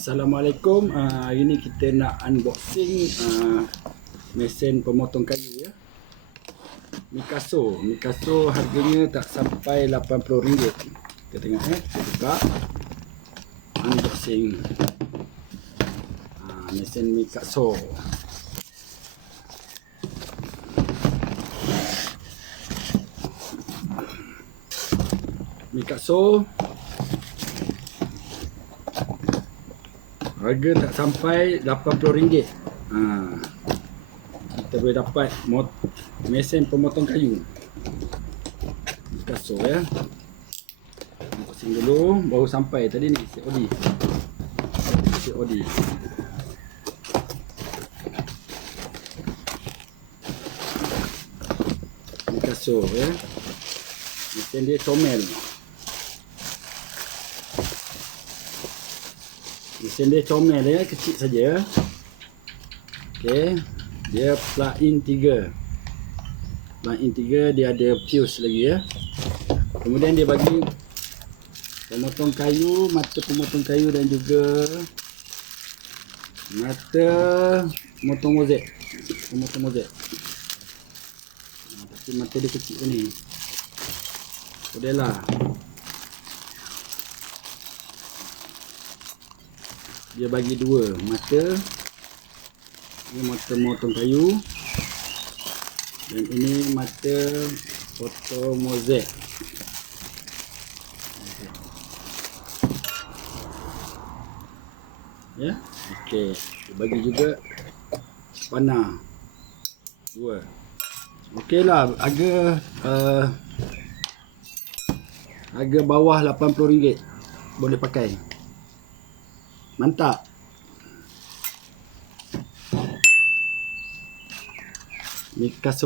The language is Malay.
Assalamualaikum. Uh, hari ni kita nak unboxing uh, mesin pemotong kayu ya. Mikaso. Mikaso harganya tak sampai RM80. Kita tengok eh. Kita buka. Unboxing. Uh, mesin Mikaso. Mikaso Harga tak sampai RM80. Ha. Kita boleh dapat mot mesin pemotong kayu. Kasut ya. Unboxing dulu baru sampai tadi ni COD. Ini kasut ya. Mesin dia comel. Mesin dia comel ya, kecil saja. Okey. Dia plug-in 3. Plug-in 3 dia ada fuse lagi ya. Kemudian dia bagi pemotong kayu, mata pemotong kayu dan juga mata pemotong mozaik. Pemotong mozaik. Ha, tapi mata dia kecil ni. Boleh lah. Dia bagi dua mata. Ini mata motong kayu. Dan ini mata foto mozaik ya? Okey. Dia bagi juga panah. Dua. Okeylah harga uh, harga bawah RM80 boleh pakai มันตะมิกาโซ